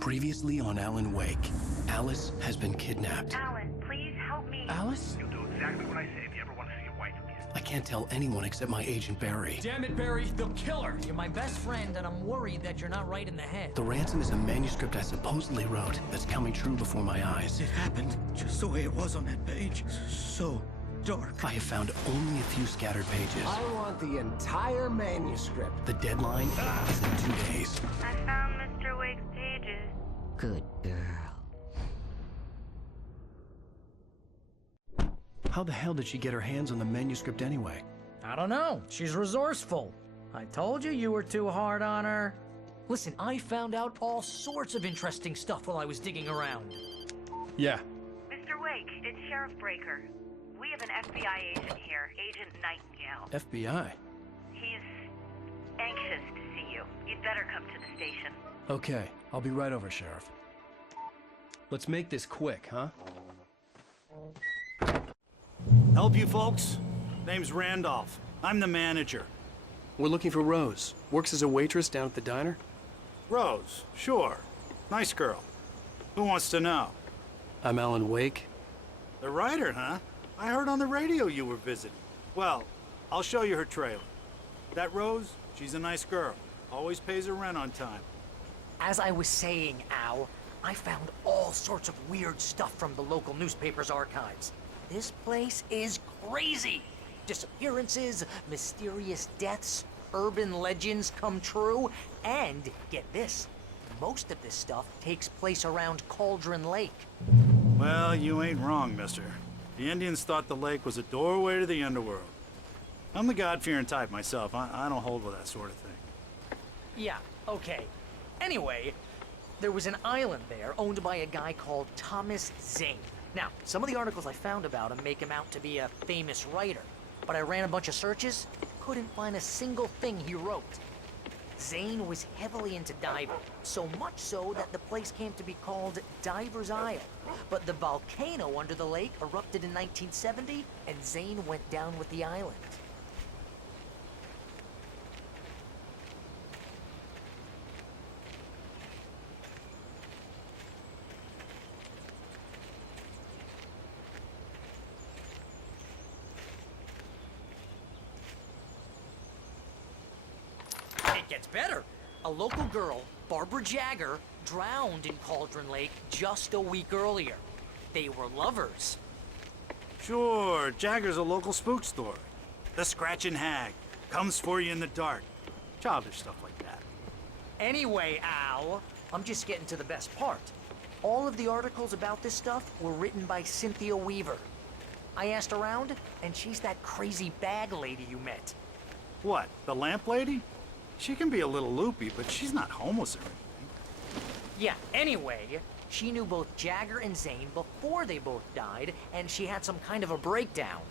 Previously on Alan Wake, Alice has been kidnapped. Alan, please help me. Alice? You'll do exactly what I say if you ever want to see your wife again. I can't tell anyone except my agent Barry. Damn it, Barry, they'll kill her! You're my best friend, and I'm worried that you're not right in the head. The ransom is a manuscript I supposedly wrote that's coming true before my eyes. It happened just the way it was on that page. So dark. I have found only a few scattered pages. I want the entire manuscript. The deadline is in 2 days. I found Mr. Wake's pages. Good girl. How the hell did she get her hands on the manuscript anyway? I don't know. She's resourceful. I told you you were too hard on her. Listen, I found out all sorts of interesting stuff while I was digging around. Yeah. Mr. Wake, it's Sheriff Breaker. We have an FBI agent here, Agent Nightingale. FBI? He's anxious to see you. You'd better come to the station. Okay, I'll be right over, Sheriff. Let's make this quick, huh? Help you folks? Name's Randolph. I'm the manager. We're looking for Rose. Works as a waitress down at the diner. Rose, sure. Nice girl. Who wants to know? I'm Alan Wake. The writer, huh? I heard on the radio you were visiting. Well, I'll show you her trailer. That Rose, she's a nice girl. Always pays her rent on time. As I was saying, Al, I found all sorts of weird stuff from the local newspaper's archives. This place is crazy. Disappearances, mysterious deaths, urban legends come true, and get this, most of this stuff takes place around Cauldron Lake. Well, you ain't wrong, mister. The Indians thought the lake was a doorway to the underworld. I'm the God-fearing type myself. I don't hold with that sort of thing. Yeah, okay. Anyway, there was an island there owned by a guy called Thomas Zane. Now, some of the articles I found about him make him out to be a famous writer, but I ran a bunch of searches, couldn't find a single thing he wrote. Zane was heavily into diving, so much so that the place came to be called Diver's Isle. But the volcano under the lake erupted in 1970, and Zane went down with the island. It gets better. A local girl, Barbara Jagger, drowned in Cauldron Lake just a week earlier. They were lovers. Sure, Jagger's a local spook story. The Scratching Hag comes for you in the dark. Childish stuff like that. Anyway, Al, I'm just getting to the best part. All of the articles about this stuff were written by Cynthia Weaver. I asked around, and she's that crazy bag lady you met. What, the lamp lady? She can be a little loopy, but she's not homeless or anything. Yeah, anyway, she knew both Jagger and Zane before they both died, and she had some kind of a breakdown.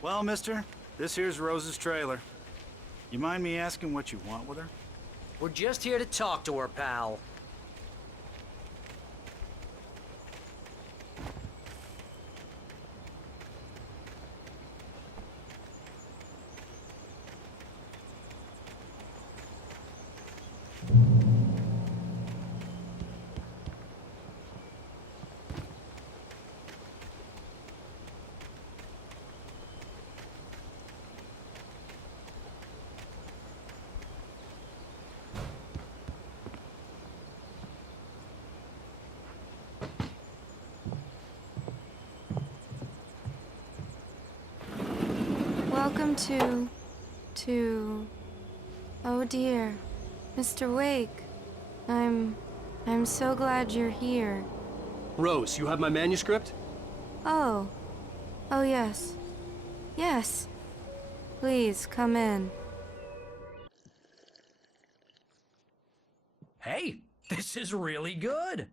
Well, mister, this here's Rose's trailer. You mind me asking what you want with her? We're just here to talk to her, pal. Welcome to... Oh dear, Mr. Wake. I'm so glad you're here. Rose, you have my manuscript? Oh. Oh yes. Yes. Please, come in. Hey, this is really good.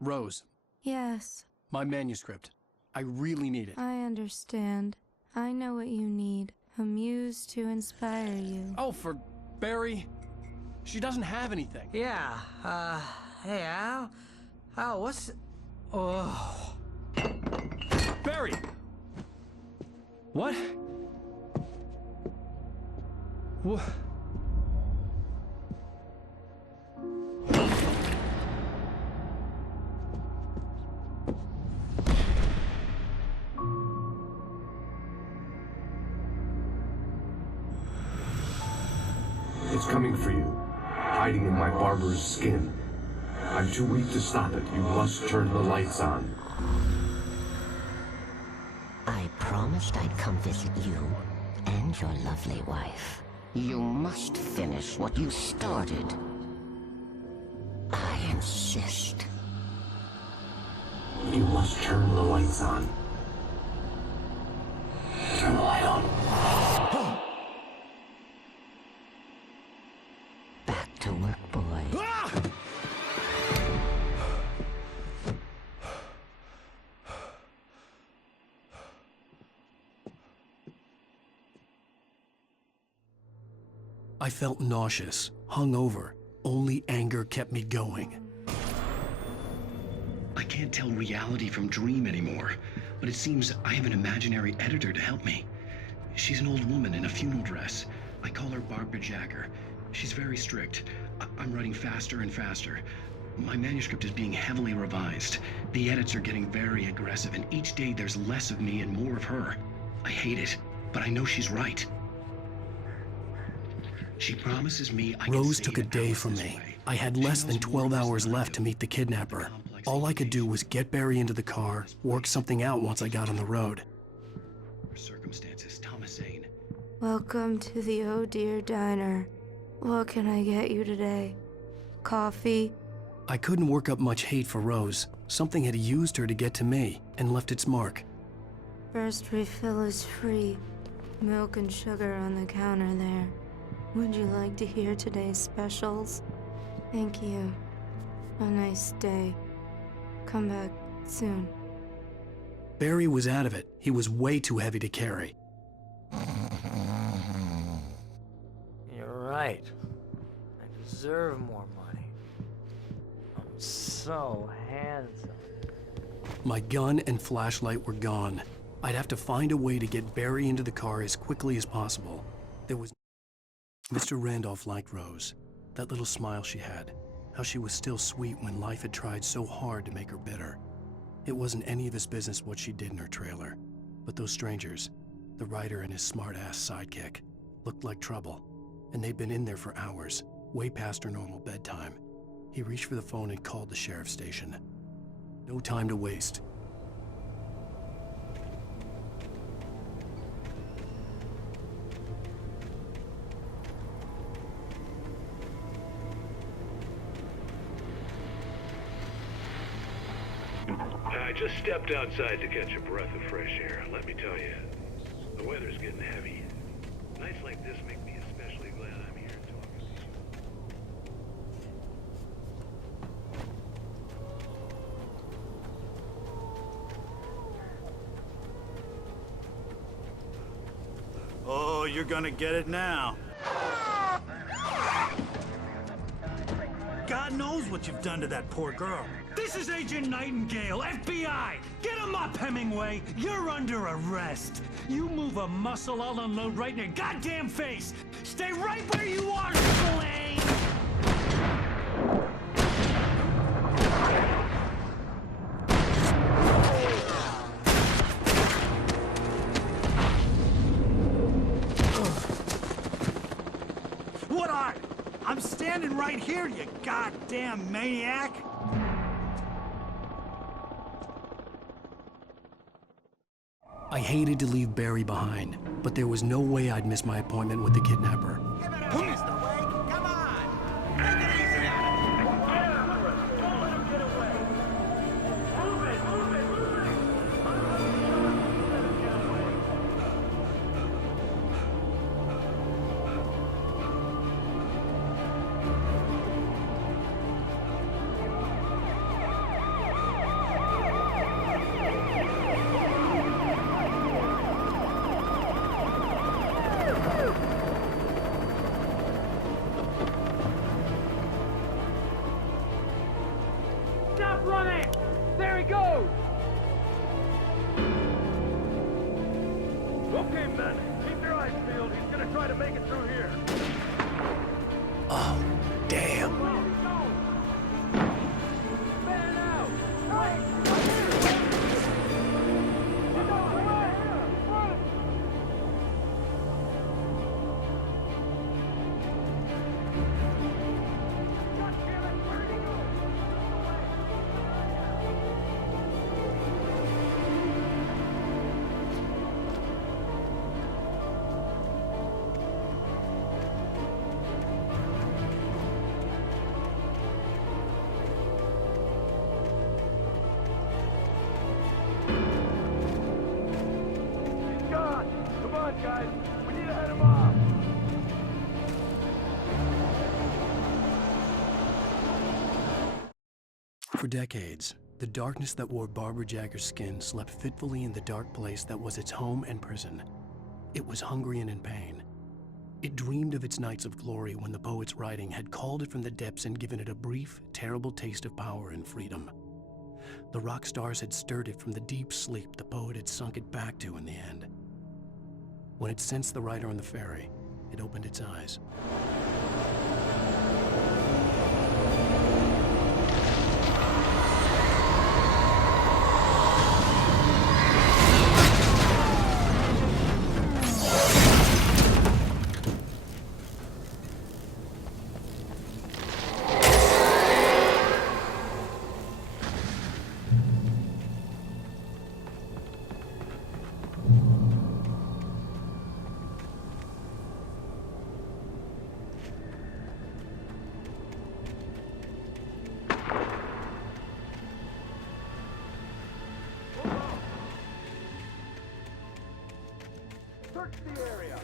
Rose, Yes, my manuscript. I really need it. I understand. I know what you need. A muse to inspire you. Oh, for Barry? She doesn't have anything. Yeah, hey, Al? Al, what's... Oh... Barry! What? What? It's coming for you, hiding in my barber's skin. I'm too weak to stop it. You must turn the lights on. I promised I'd come visit you and your lovely wife. You must finish what you started. I insist. You must turn the lights on. Turn the light on. Back to work, boy. I felt nauseous, hungover. Only anger kept me going. I can't tell reality from dream anymore, but it seems I have an imaginary editor to help me. She's an old woman in a funeral dress. I call her Barbara Jacker. She's very strict. I'm writing faster and faster. My manuscript is being heavily revised. The edits are getting very aggressive, and each day there's less of me and more of her. I hate it, but I know she's right. She promises me I can Rose save took a day Alice from this me. way. I had She less knows than more 12 of us hours than I left do. to meet the kidnapper. All I could do was get Barry into the car, work something out once I got on the road. Circumstances, Thomas Zane. Welcome to the Oh Dear Diner. What can I get you today? Coffee? I couldn't work up much hate for Rose. Something had used her to get to me and left its mark. First refill is free. Milk and sugar on the counter there. Would you like to hear today's specials? Thank you. A nice day. Come back soon. Barry was out of it. He was way too heavy to carry. You're right. I deserve more money. I'm so handsome. My gun and flashlight were gone. I'd have to find a way to get Barry into the car as quickly as possible. There was... Mr. Randolph liked Rose. That little smile she had. How she was still sweet when life had tried so hard to make her bitter. It wasn't any of his business what she did in her trailer. But those strangers, the writer and his smart-ass sidekick, looked like trouble. And they'd been in there for hours, way past her normal bedtime. He reached for the phone and called the sheriff's station. No time to waste. I just stepped outside to catch a breath of fresh air. Let me tell you, the weather's getting heavy. Nights like this make me especially glad I'm here talking to you. Oh, you're gonna get it now. God knows what you've done to that poor girl. This is Agent Nightingale, FBI! Get him up, Hemingway! You're under arrest! You move a muscle, I'll unload right in your goddamn face! Stay right where you are, Slane! What are? I'm standing right here, you goddamn maniac! I hated to leave Barry behind, but there was no way I'd miss my appointment with the kidnapper. Give it up, Mr. Wake. Come on. Take it easy on him. Don't let him get away! Move it! Move it! Move it! running! There he goes! Okay, men, keep your eyes peeled. He's gonna try to make it through here. Oh, damn. Man out! Hey! Guys, we need to head him off. For decades, the darkness that wore Barbara Jagger's skin slept fitfully in the dark place that was its home and prison. It was hungry and in pain. It dreamed of its nights of glory when the poet's writing had called it from the depths and given it a brief, terrible taste of power and freedom. The rock stars had stirred it from the deep sleep the poet had sunk it back to in the end. When it sensed the rider on the ferry, it opened its eyes. Search the area.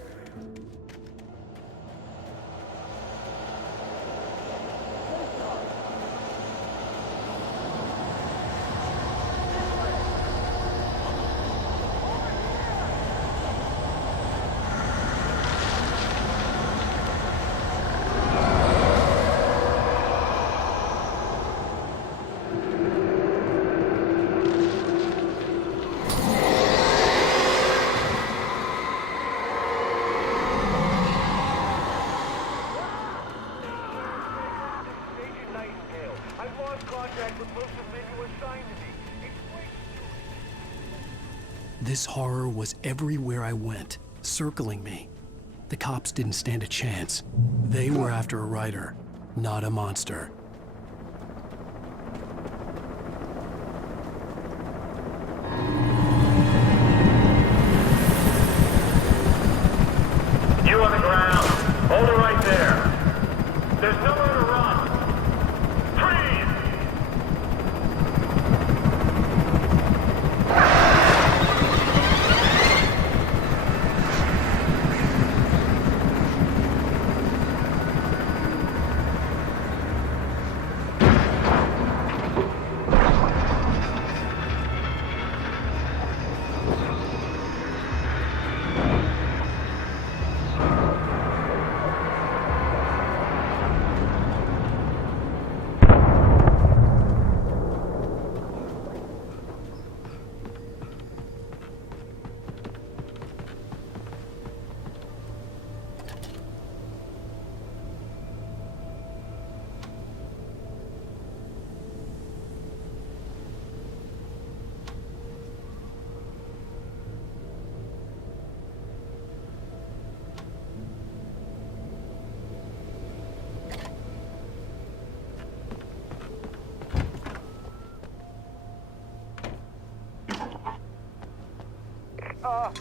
This horror was everywhere I went, circling me. The cops didn't stand a chance. They were after a writer, not a monster. You on the ground. Hold it right there. There's nowhere to run. Freeze!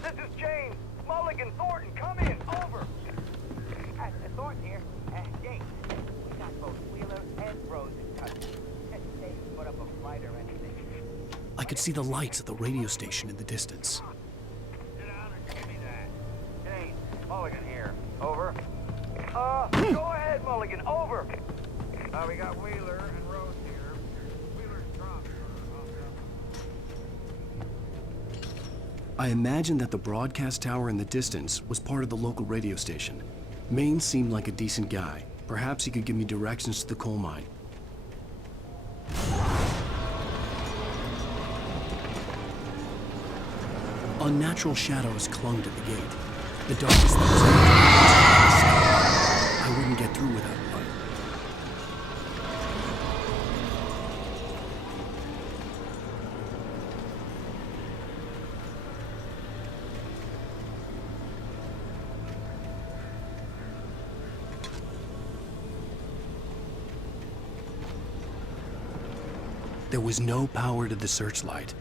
This is James. Mulligan, Thornton, come in. Over. Thornton here. James, we got both Wheeler and Rose in touch. They put up a fight or anything. I could see the lights at the radio station in the distance. Sit down and give me that. James, Mulligan here. Over. Go ahead, Mulligan. Over. We got Wheeler and Rose here. Wheeler's dropped. I imagined that the broadcast tower in the distance was part of the local radio station. Maine seemed like a decent guy. Perhaps he could give me directions to the coal mine. Unnatural shadows clung to the gate. The darkness that was in the sky. I wouldn't get through without light. There was no power to the searchlight.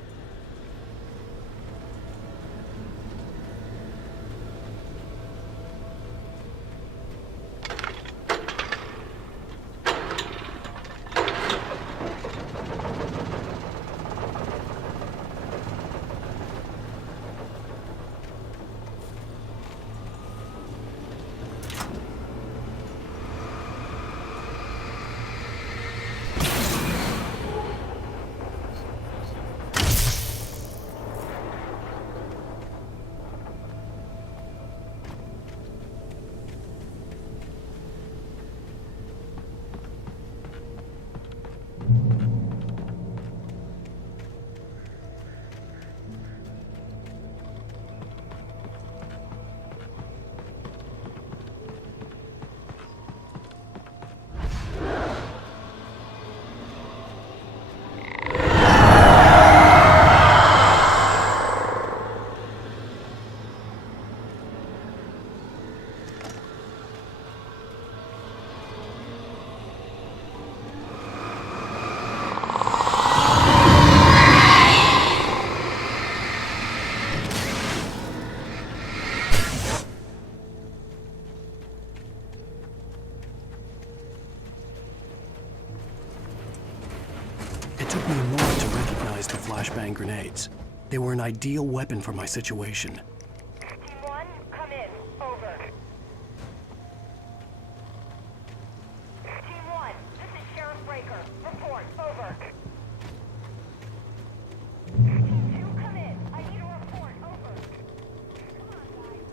It took me a moment to recognize the flashbang grenades. They were an ideal weapon for my situation. Team 1, come in. Over. Team 1, this is Sheriff Breaker. Report. Over. Team 2, come in. I need a report. Over. Come on, guys.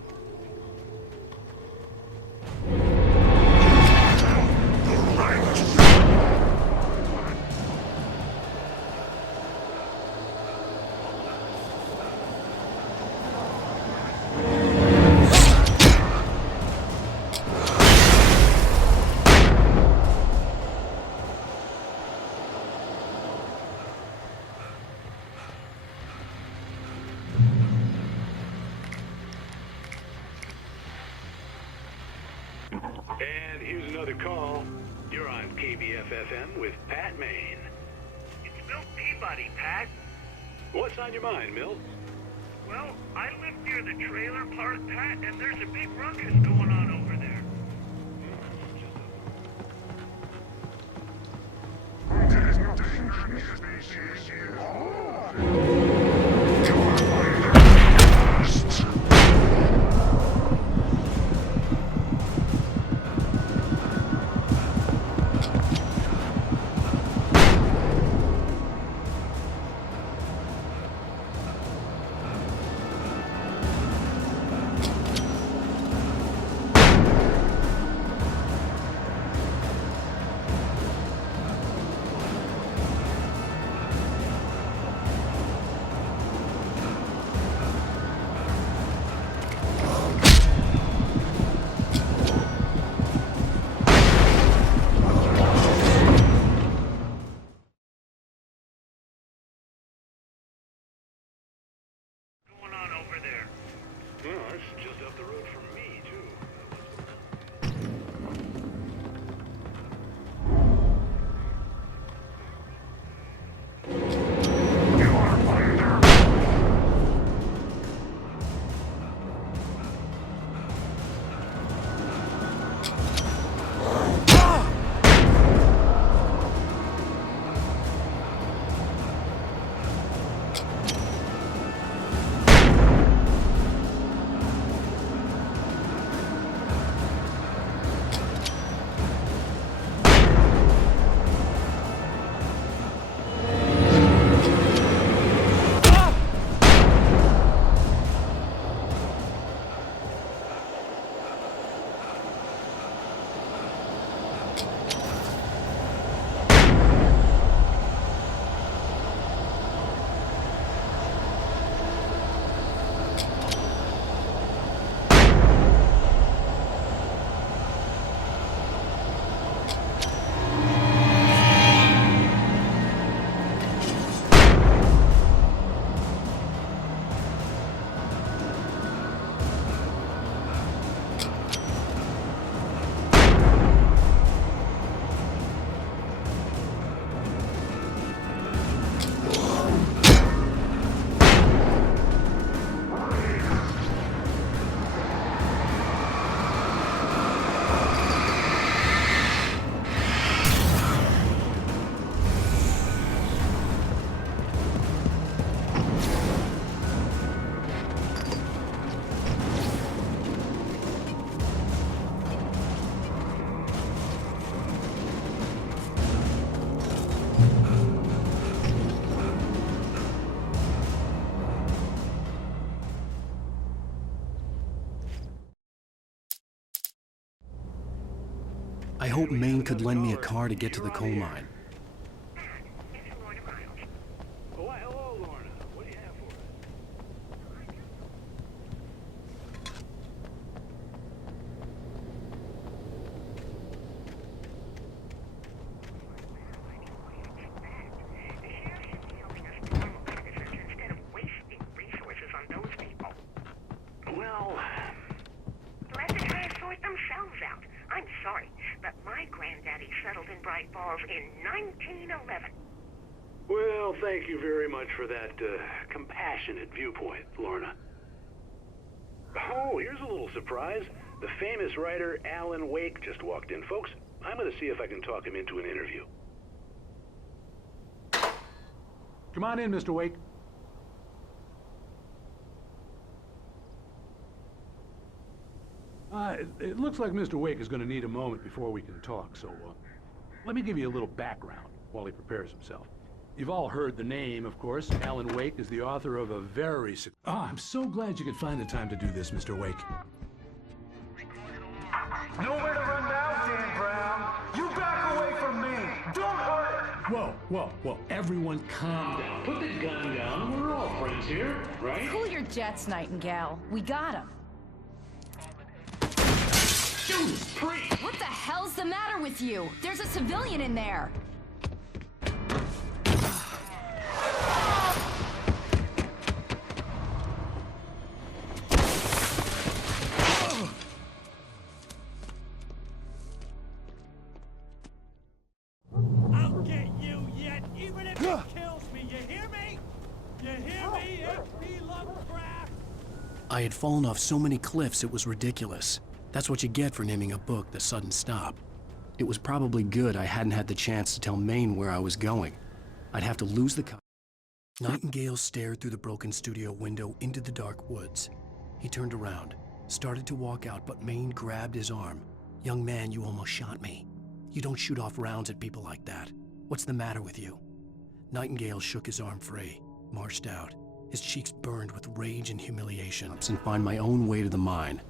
And here's another call. You're on KBF-FM with Pat Maine. It's Milt Peabody, Pat. What's on your mind, Milt? Well, I live near the trailer park, Pat, and there's a big ruckus going on over there. I hoped Maine could lend me a car to get to the coal mine. Oh, why, hello, Lorna. What do you have for us? Well, Let the guys sort themselves out. I'm sorry, but my granddaddy settled in Bright Falls in 1911. well, thank you very much for that compassionate viewpoint, Lorna. Oh, here's a little surprise. The famous writer Alan Wake just walked in, folks. I'm going to see if I can talk him into an interview. Come on in, Mr. Wake. It looks like Mr. Wake is going to need a moment before we can talk, so let me give you a little background while he prepares himself. You've all heard the name, of course. Alan Wake is the author of a very... I'm so glad you could find the time to do this, Mr. Wake. Nowhere to run now, Dan Brown. You back away from me. Don't hurt it. Whoa. Everyone calm down. Put the gun down. We're all friends here, right? Cool your jets, Nightingale. We got him. Judas Priest! What the hell's the matter with you? There's a civilian in there. I'll get you yet, even if it kills me. You hear me? You hear me, H.P. Lovecraft? I had fallen off so many cliffs it was ridiculous. That's what you get for naming a book The Sudden Stop. It was probably good I hadn't had the chance to tell Maine where I was going. I'd have to lose the car. Nightingale stared through the broken studio window into the dark woods. He turned around, started to walk out, but Maine grabbed his arm. "Young man, you almost shot me. You don't shoot off rounds at people like that. What's the matter with you?" Nightingale shook his arm free, marched out. His cheeks burned with rage and humiliation, and find my own way to the mine.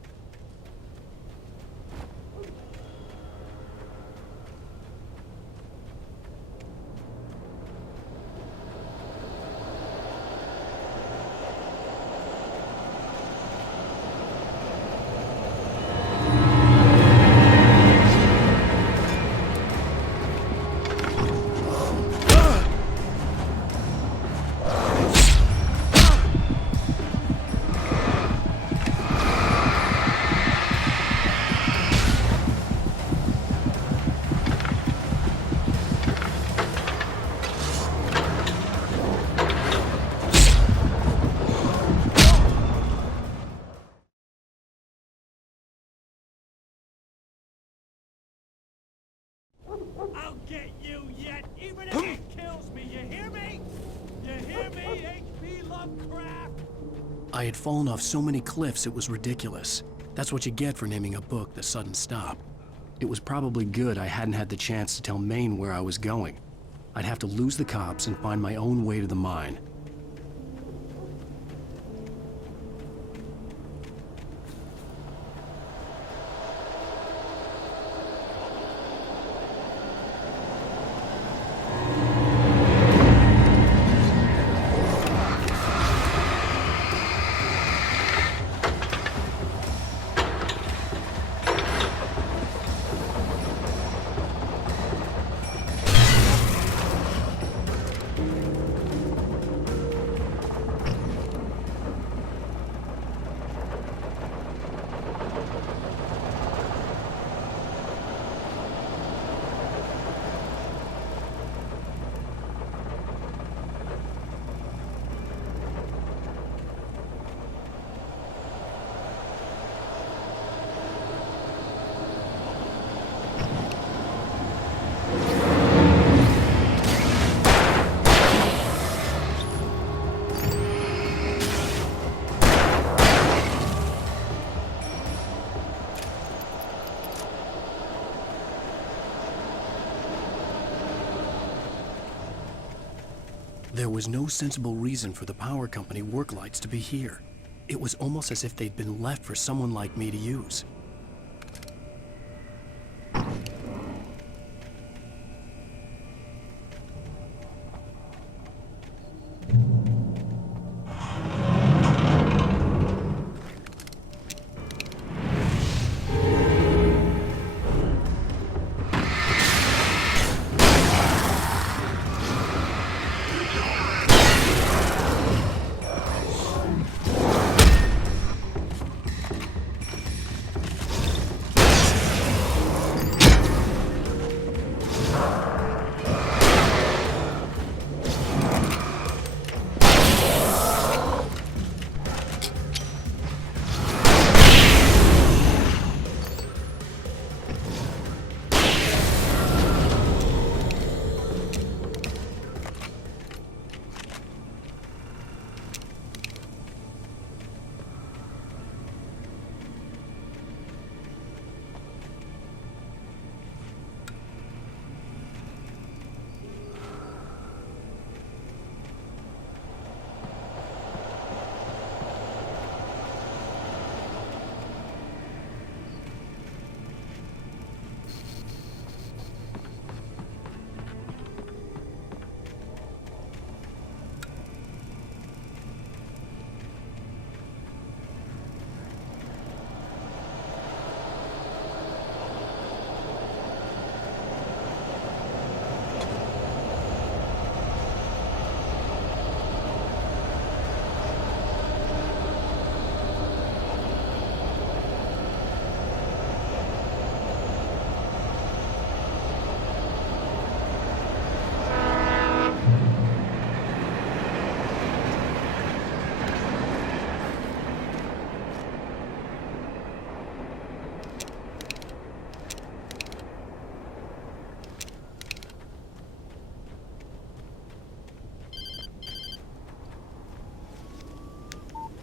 I'll get you yet, even if it kills me. You hear me? You hear me, H.P. Lovecraft? I had fallen off so many cliffs it was ridiculous. That's what you get for naming a book The Sudden Stop. It was probably good I hadn't had the chance to tell Maine where I was going. I'd have to lose the cops and find my own way to the mine. There was no sensible reason for the power company work lights to be here. It was almost as if they'd been left for someone like me to use.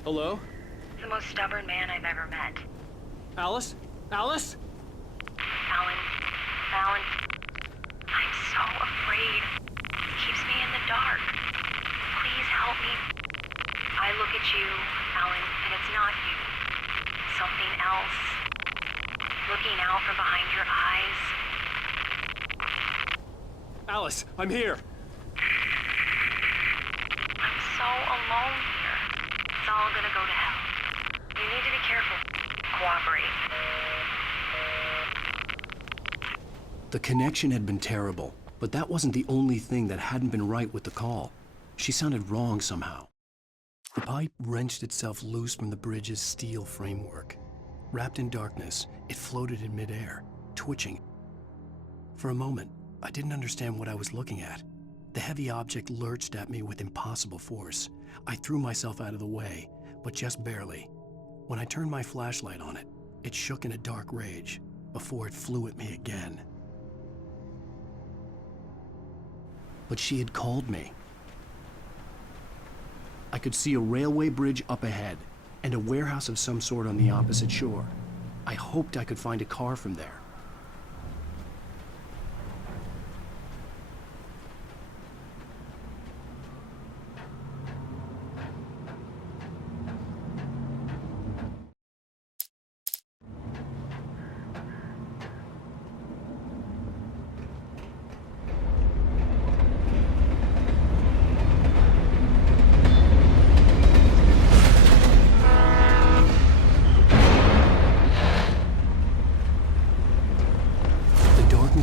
Hello? The most stubborn man I've ever met. Alice? Alice? Alan. Alan. I'm so afraid. It keeps me in the dark. Please help me. I look at you, Alan, and it's not you. Something else. Looking out from behind your eyes. Alice, I'm here. I'm so alone here. It's all gonna go to hell. You need to be careful. Cooperate. The connection had been terrible, but that wasn't the only thing that hadn't been right with the call. She sounded wrong somehow. The pipe wrenched itself loose from the bridge's steel framework. Wrapped in darkness, it floated in midair, twitching. For a moment, I didn't understand what I was looking at. The heavy object lurched at me with impossible force. I threw myself out of the way, but just barely. When I turned my flashlight on it, it shook in a dark rage before it flew at me again. But she had called me. I could see a railway bridge up ahead and a warehouse of some sort on the opposite shore. I hoped I could find a car from there.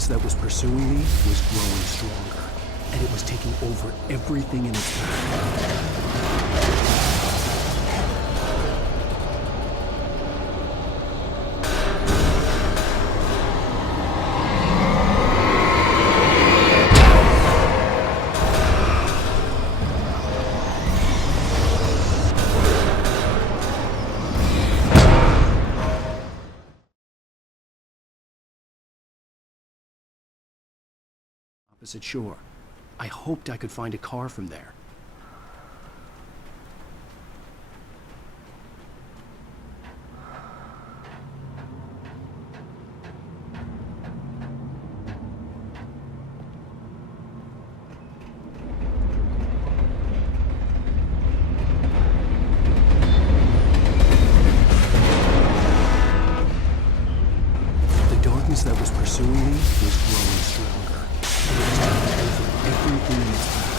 That was pursuing me was growing stronger, and it was taking over everything in its path. Opposite shore. I hoped I could find a car from there. The darkness that was pursuing me was growing stronger. Everything in its path.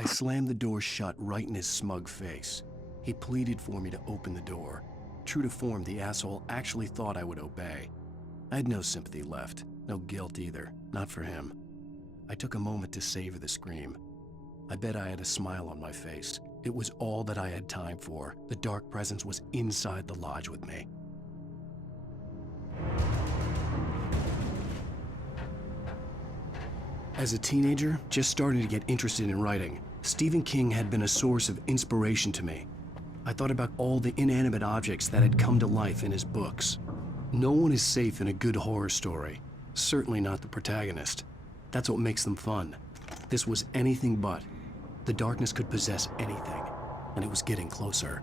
I slammed the door shut right in his smug face. He pleaded for me to open the door. True to form, the asshole actually thought I would obey. I had no sympathy left, no guilt either, not for him. I took a moment to savor the scream. I bet I had a smile on my face. It was all that I had time for. The dark presence was inside the lodge with me. As a teenager, just starting to get interested in writing, Stephen King had been a source of inspiration to me. I thought about all the inanimate objects that had come to life in his books. No one is safe in a good horror story. Certainly not the protagonist. That's what makes them fun. This was anything but. The darkness could possess anything, and it was getting closer.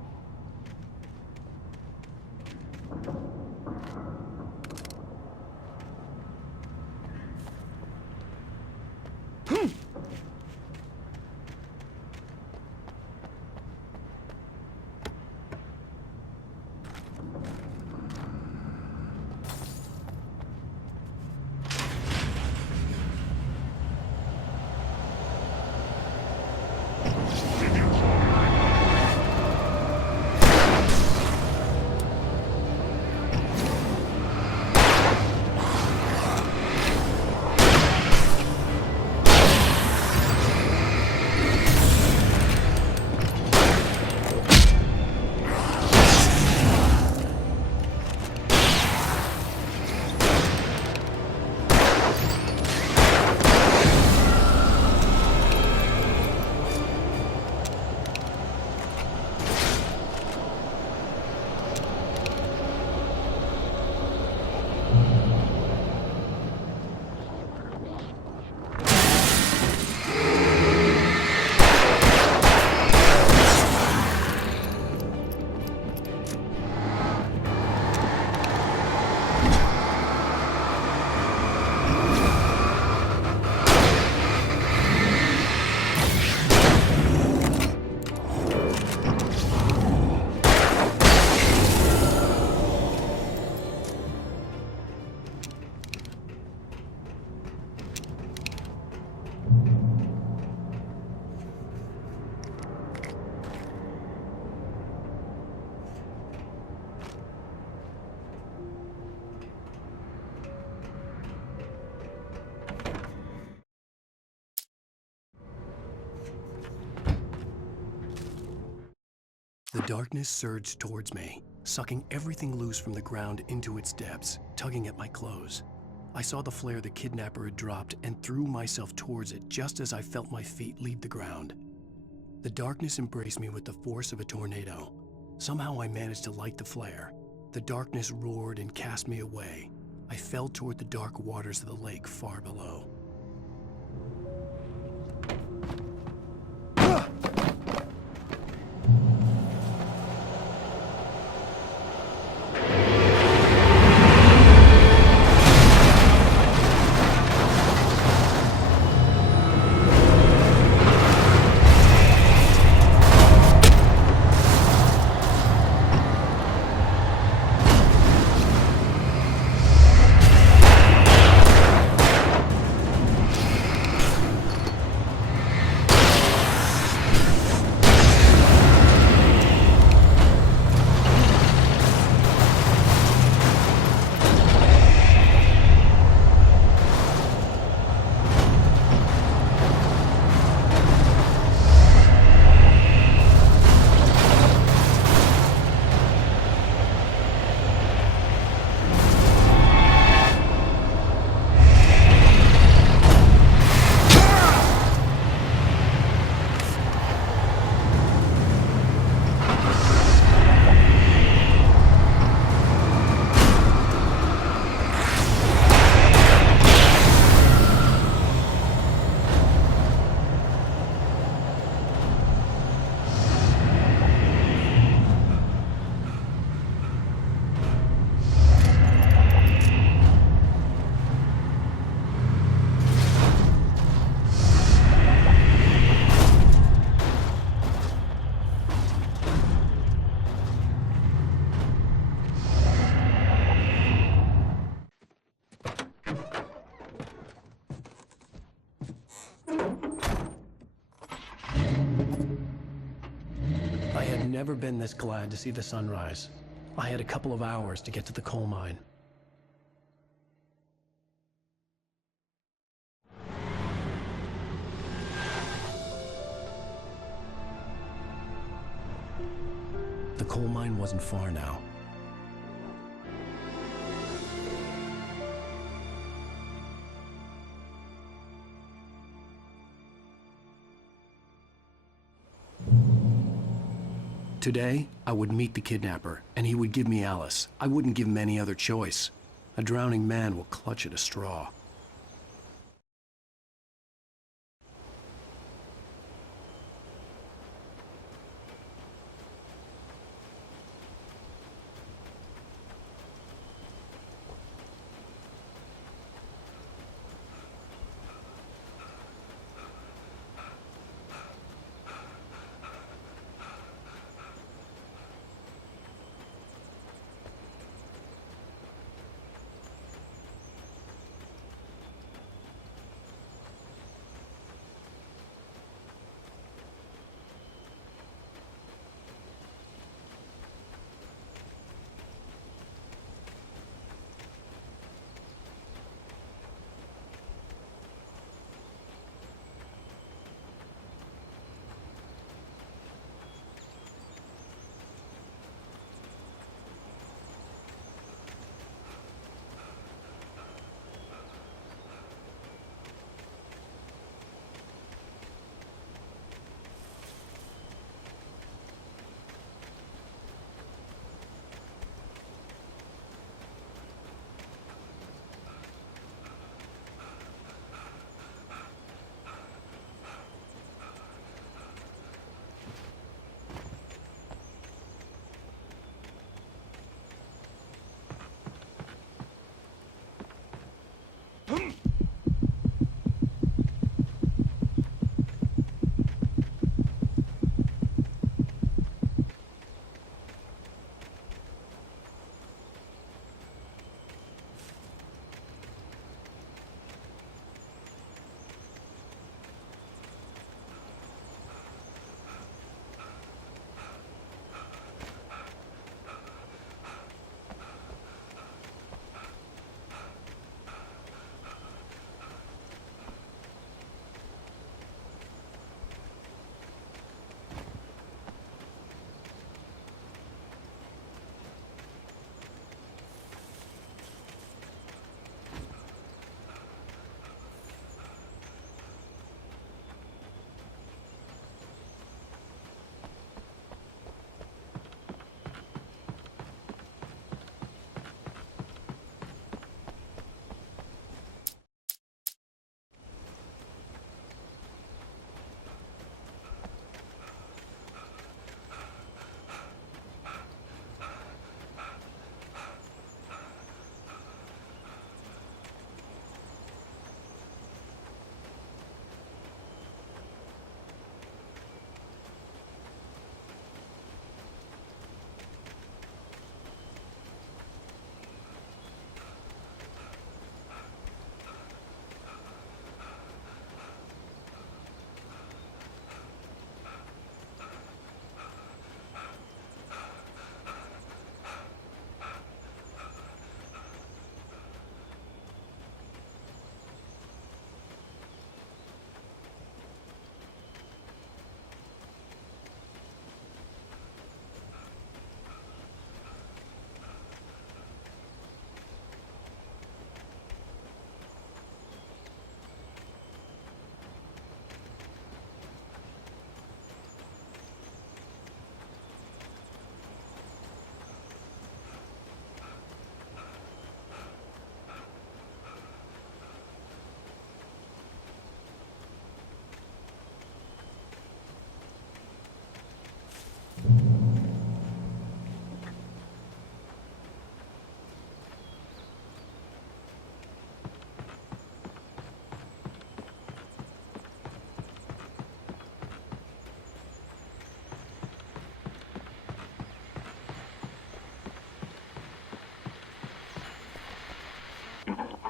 The darkness surged towards me, sucking everything loose from the ground into its depths, tugging at my clothes. I saw the flare the kidnapper had dropped and threw myself towards it just as I felt my feet leave the ground. The darkness embraced me with the force of a tornado. Somehow I managed to light the flare. The darkness roared and cast me away. I fell toward the dark waters of the lake far below. I had never been this glad to see the sunrise. I had a couple of hours to get to the coal mine. The coal mine wasn't far now. Today, I would meet the kidnapper, and he would give me Alice. I wouldn't give him any other choice. A drowning man will clutch at a straw.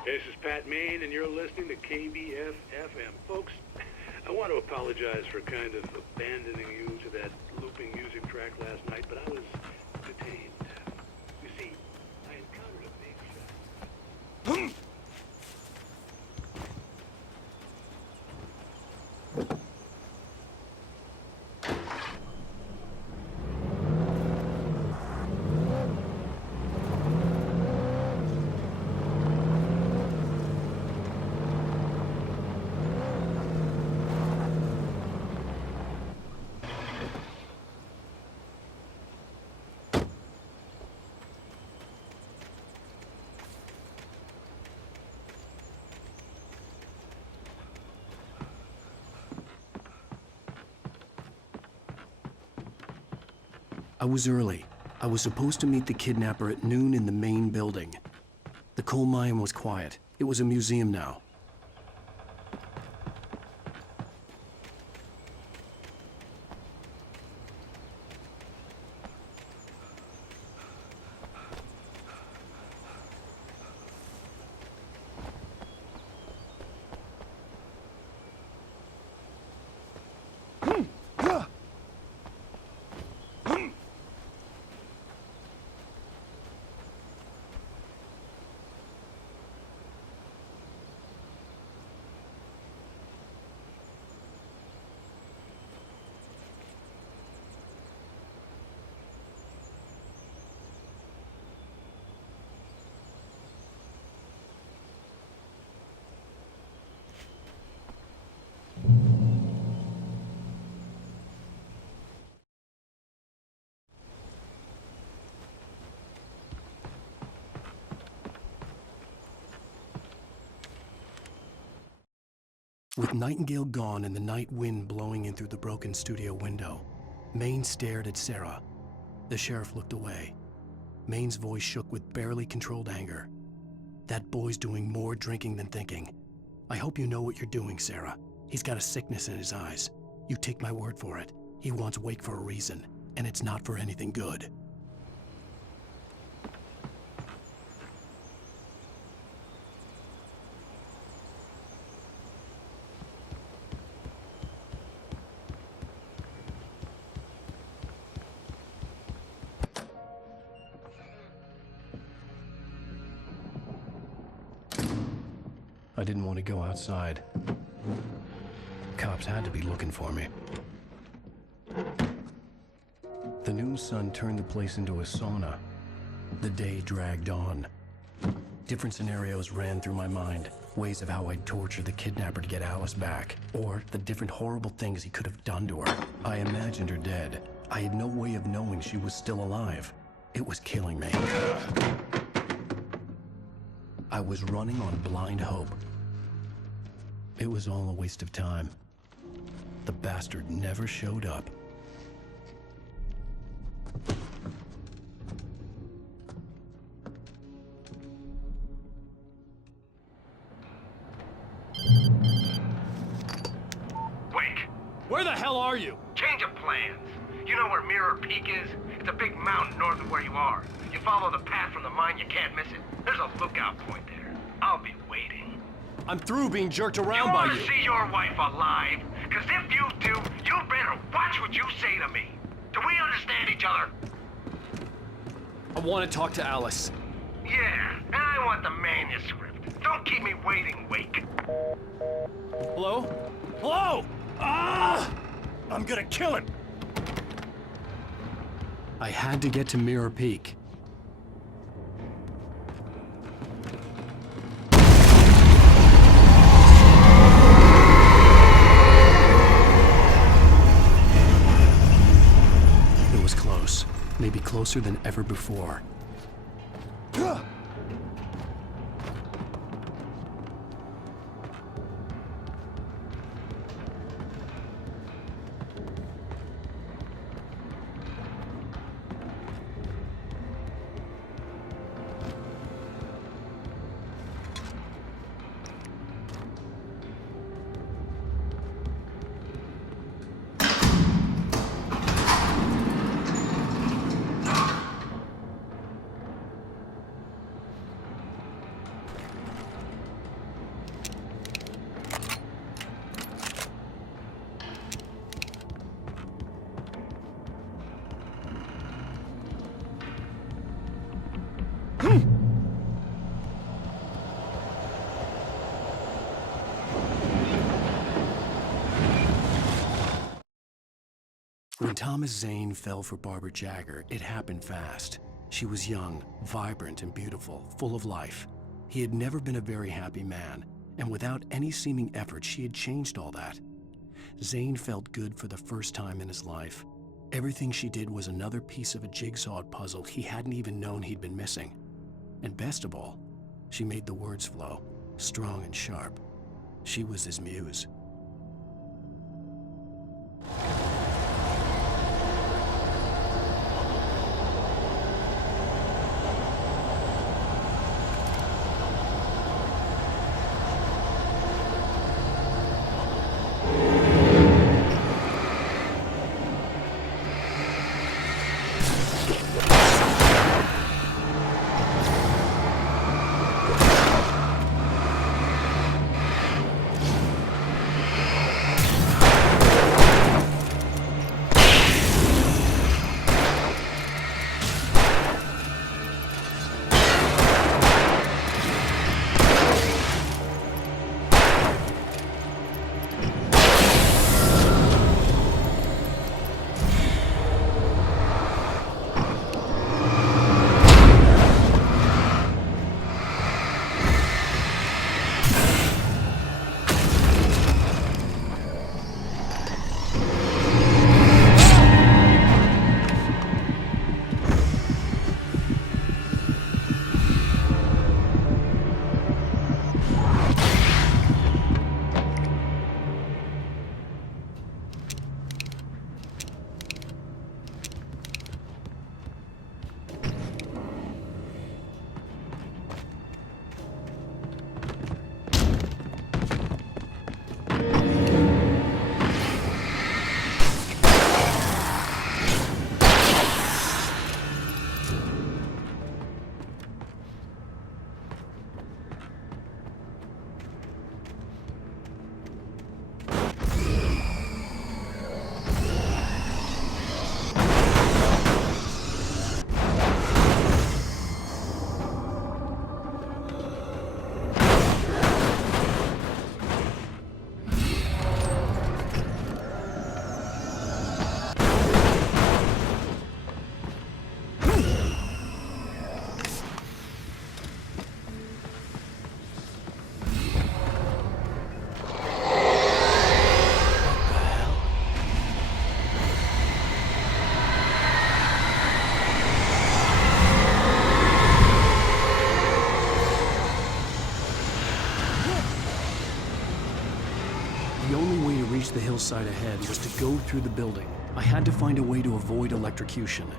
This is Pat Maine, and you're listening to KBF-FM. Folks, I want to apologize for kind of abandoning you to that looping music track last night, but I was detained. You see, I encountered a big shot. I was early. I was supposed to meet the kidnapper at noon in the main building. The coal mine was quiet. It was a museum now. With Nightingale gone and the night wind blowing in through the broken studio window, Maine stared at Sarah. The sheriff looked away. Maine's voice shook with barely controlled anger. That boy's doing more drinking than thinking. I hope you know what you're doing, Sarah. He's got a sickness in his eyes. You take my word for it. He wants Wake for a reason, and it's not for anything good. I didn't want to go outside. Cops had to be looking for me. The noon sun turned the place into a sauna. The day dragged on. Different scenarios ran through my mind. Ways of how I'd torture the kidnapper to get Alice back. Or the different horrible things he could have done to her. I imagined her dead. I had no way of knowing she was still alive. It was killing me. I was running on blind hope. It was all a waste of time. The bastard never showed up. Wake! Where the hell are you? Change of plans. You know where Mirror Peak is? It's a big mountain north of where you are. You follow the path from the mine, you can't miss it. There's a lookout point there. I'll be waiting. I'm through being jerked around by you. You want to see your wife alive? Because if you do, you better watch what you say to me. Do we understand each other? I want to talk to Alice. Yeah, and I want the manuscript. Don't keep me waiting, Wake. Hello? Hello? Ah! I'm gonna kill him. I had to get to Mirror Peak. It was close. Maybe closer than ever before. When Thomas Zane fell for Barbara Jagger, it happened fast. She was young, vibrant, and beautiful, full of life. He had never been a very happy man, and without any seeming effort, she had changed all that. Zane felt good for the first time in his life. Everything she did was another piece of a jigsaw puzzle he hadn't even known he'd been missing. And best of all, she made the words flow, strong and sharp. She was his muse. The only way to reach the hillside ahead was to go through the building. I had to find a way to avoid electrocution.